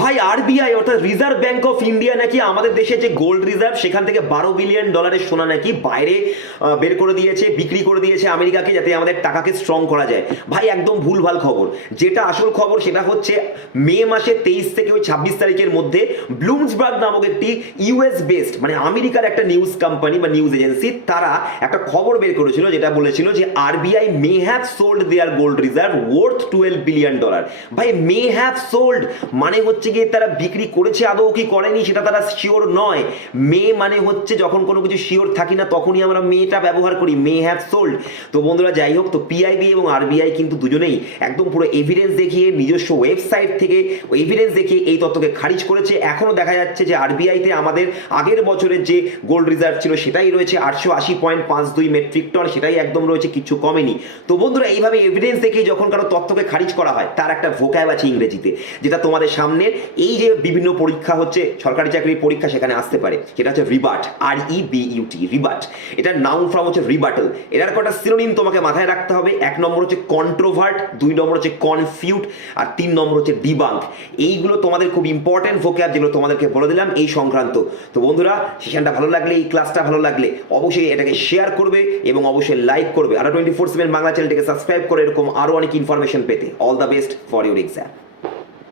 ভাই আরবিআই অর্থাৎ reserve bank of India নাকি আমাদের দেশে যে গোল্ড রিজার্ভ সেখান থেকে $12 বিলিয়ন সোনা নাকি বাইরে বের করে দিয়েছে, বিক্রি করে দিয়েছে আমেরিকাকে, যাতে আমাদের টাকাকে স্ট্রং করা যায়। ভাই একদম ভুলভাল খবর। যেটা আসল খবর সেটা হচ্ছে মে মাসে 23 থেকে 26 তারিখের মধ্যে ব্লুমসবার্গ নামক একটি ইউএস বেসড মানে আমেরিকার একটা নিউজ কোম্পানি বা নিউজ এজেন্সি তারা একটা খবর বের করেছিল, যেটা বলেছিল যে RBI may have sold their gold reserve worth $12 billion. ভাই মে হ্যাভ সোল্ড মানে হচ্ছে গিয়ে তারা বিক্রি করেছে, আদৌ কি করেনি সেটা তারা শিওর নয়। মে মানে হচ্ছে যখন কোনো কিছু শিওর থাকি না তখনই আমরা মেটা ব্যবহার করি, মে হ্যাভ সোল্ড। তো বন্ধুরা যাই হোক, তো পিআইবি এবং আরবিআই কিন্তু দুজনেই একদম পুরো এভিডেন্স দেখিয়ে নিজস্ব ওয়েবসাইট থেকে এভিডেন্স দেখিয়ে এই তথ্যকে খারিজ করেছে। এখনো দেখা যাচ্ছে যে আরবিআইতে আমাদের আগের বছরের যে গোল্ড রিজার্ভ ছিল সেটাই রয়েছে 880.52 মেট্রিক টন, সেটাই একদম রয়েছে, কিছু কমেনি। তো বন্ধুরা এইভাবে এভিডেন্স দেখিয়ে যখন কারো তথ্যকে খারিজ করা হয় তার একটা ভোক্যাব আছে ইংরেজিতে, যেটা তোমাদের সামনের এই যে বিভিন্ন পরীক্ষা হচ্ছে, সরকারি চাকরির পরীক্ষা, সেখানে আসতে পারে। সেটা হচ্ছে রিবাট, REBUT, রিবাট। এটার নাউন ফর্ম হচ্ছে রিবাটল। এটার কটা সিনোনিম তোমাকে মাথায় রাখতে হবে। 1 নম্বর হচ্ছে কন্ট্রোভার্ট, 2 নম্বর হচ্ছে কনফিউট, আর 3 নম্বর হচ্ছে ডিবাঙ্ক। এইগুলো তোমাদের খুব ইম্পর্টেন্ট ভোক্যাব, যেগুলো তোমাদেরকে বলে দিলাম এই সংক্রান্ত। তো বন্ধুরা সেশনটা ভালো লাগলে, এই ক্লাসটা ভালো লাগলে অবশ্যই এটাকে শেয়ার করবে এবং অবশ্যই লাইক করবে। আর 24/7 বাংলা চ্যানেলটিকে সাবস্ক্রাইব করে এরকম আরো অনেক ইনফরমেশন পেতে। All the best for your exam.